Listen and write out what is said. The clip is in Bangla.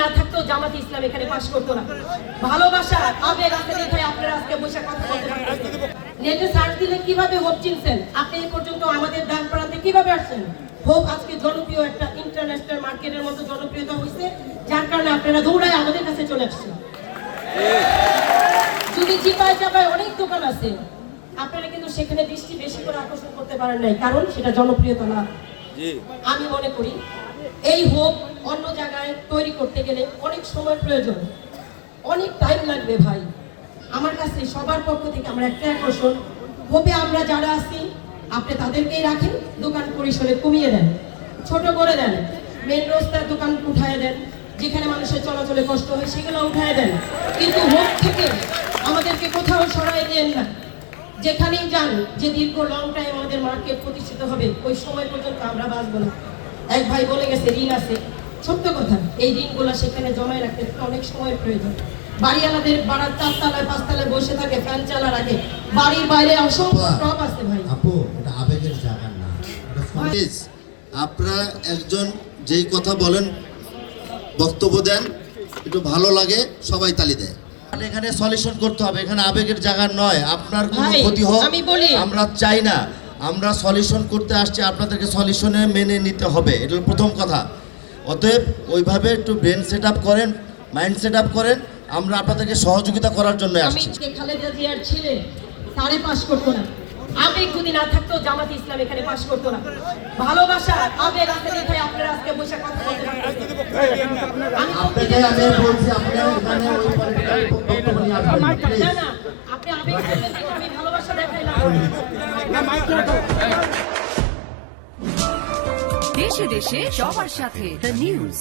না থাকতো জামাত ইসলাম এখানে পাশ করতো না। ভালোবাসা আবেগ আছে দেখে আপনারা আজকে বসে কথা বলতে পারতেছেন। নেটে সার্চ দিলে কিভাবে হোপ চিনছেন? আপনি এই পর্যন্ত আমাদের ডান প্রান্তে কিভাবে আসছেন? হোপ আজকে জনপ্রিয় একটা ইন্টারন্যাশনাল মার্কেটের মতো জনপ্রিয়তা হয়েছে, যার কারণে আপনারা দৌড়ায় আমাদের কাছে চলে আসছেন। যদি চিপায় চাপায় অনেক দোকান আছে, আপনারা কিন্তু সেখানে দৃষ্টি বেশি করে আকর্ষণ করতে পারেন নাই, কারণ সেটা জনপ্রিয়তা না। আমি মনে করি এই হোপ অন্য জায়গায় তৈরি করতে গেলে অনেক সময় প্রয়োজন, অনেক টাইম লাগবে ভাই। আমার কাছে সবার পক্ষ থেকে আমরা একটা আকর্ষণ, হোপে আমরা যারা আছি আপনি তাদেরকেই রাখেন, দোকান পরিসরে কমিয়ে দেন, ছোট করে দেন, মেন রাস্তার দোকান উঠায় দেন, যেখানে মানুষের চলাচলে কষ্ট হয় সেগুলো উঠায় দেন, কিন্তু হোপ থেকে আমাদেরকে কোথাও সরাই দেন না। যেখানেই যান, যে দীর্ঘ লং টাইম আমাদের মার্কেট প্রতিষ্ঠিত হবে, ওই সময় পর্যন্ত আমরা বাঁচবো না। এক ভাই বলে গেছে ঋণ আছে, সত্য কথা। এই ঋণগুলো সেখানে জমায় রাখতে অনেক সময়ের প্রয়োজন। বাড়িওয়ালাদের বাড়ার 4 তলায় 5 তলায় বসে থাকে, ফ্যান চালার আগে বাড়ির বাইরে অসংখ্য টপ আছে ভাই। আপু এটা আবেগের জায়গা না। আপনারা একজন যেই কথা বলেন, বক্তব্য দেন, একটু ভালো লাগে, সবাই তালি দেয়। এখানে সলিউশন করতে হবে, এখানে আবেগের জায়গা নয়। আপনার কোনো ক্ষতি হোক আমরা চাই না, আমরা সলিউশন করতে আসছি, আপনাদেরকে সলিউশনে মেনে নিতে হবে, এটা প্রথম কথা। অতএব ওইভাবে একটু ব্রেন সেট আপ করেন, মাইন্ড সেট আপ করেন, আমরা আপনাদেরকে সহযোগিতা করার জন্য আসছি। আমি খালেদা জিয়ার ছেলে তারে পাশ করতো না, আবেগ যদি না থাকতো জামাত ইসলাম এখানে পাশ করতো না। ভালোবাসা আবেগ আছে দেখে আপনারা আজকে বসে কথা বলতে পারতেছেন। আপনাকে আমি বলছি, আপনারা এখানে ওই পলিটিক্যাল বক্তব্য নিয়ে আসবেন না, প্লিজ। না না, আপনি আবেগ বললেন দেখে আমি ভালোবাসা দেখাইলাম। দেশে দেশে সবার সাথে দ্য নিউজ।